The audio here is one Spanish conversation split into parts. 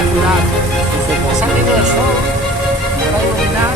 espectacular. Y como ha salido el sol, va a iluminar.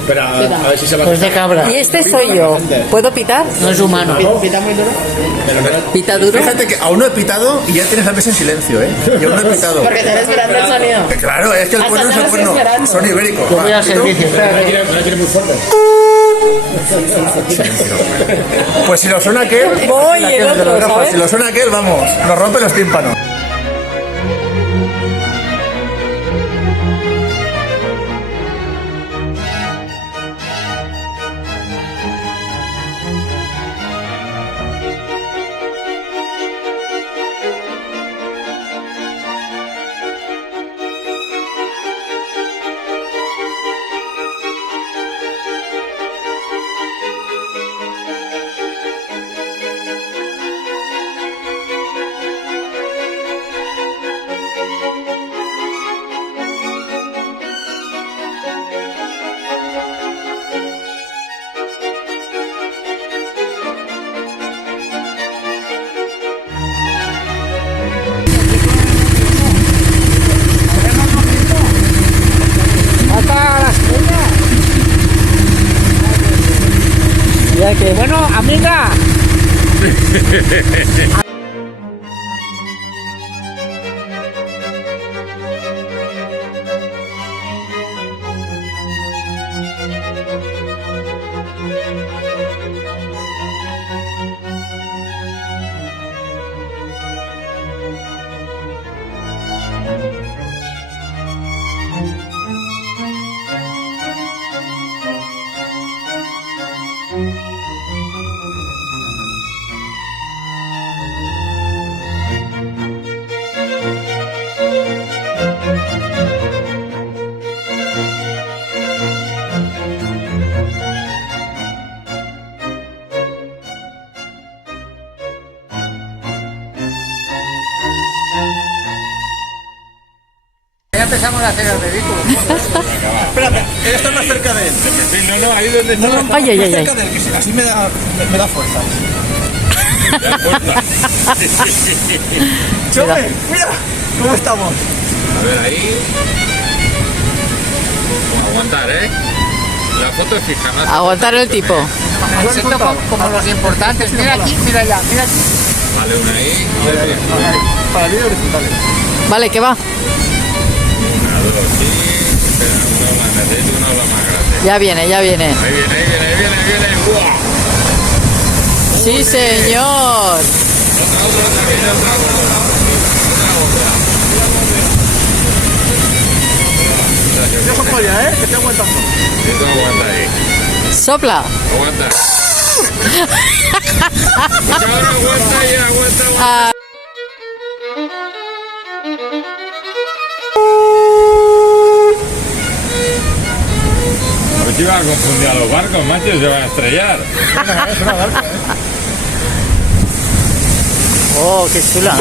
Espera, a ver si se va a Pues de cabra. Y este soy yo. ¿Puedo pitar? No es humano. ¿Pita muy duro? ¿Pita duro? Fíjate que aún no he pitado y ya tienes la mesa en silencio, ¿eh? Yo aún no he pitado. Porque te esperando el sonido. Claro, es que el cuerno es el cuerno. Son ibéricos. Yo voy al servicio. La tiene muy fuerte. Pues si lo suena aquel, Voy el otro, ¿sabes? si lo suena aquel, vamos, nos rompe los tímpanos. Ya que... Bueno, amiga. Ya empezamos a hacer el ridículo. Espérate, esto más cerca de él. No, ahí donde está. Ay, ay, ay, ay. Cerca de él, que así me da fuerza. ¡Chome! ¡Mira! ¿Cómo estamos? A ver, ahí. Aguantar, ¿eh? La foto es fija, ¿no? Aguantar el tipo. Me siento como los importantes. Mira aquí, mira allá, mira aquí. Vale, una ahí. Para vídeos horizontales. Vale, ¿qué va? Una, dos, sí. Espera, una más, necesito una más grande. Ya viene, ya viene. Ahí viene, ahí viene, ahí viene, ahí viene. ¡Buah! Sí, señor. Ya son polla, ¿eh? Que te aguantando. Esto aguanta ahí. Sopla. Aguanta. Cabrón, aguanta ahí, aguanta. Ah, Pues iba a confundir a los barcos, macho, se van a estrellar. Oh, qué chula.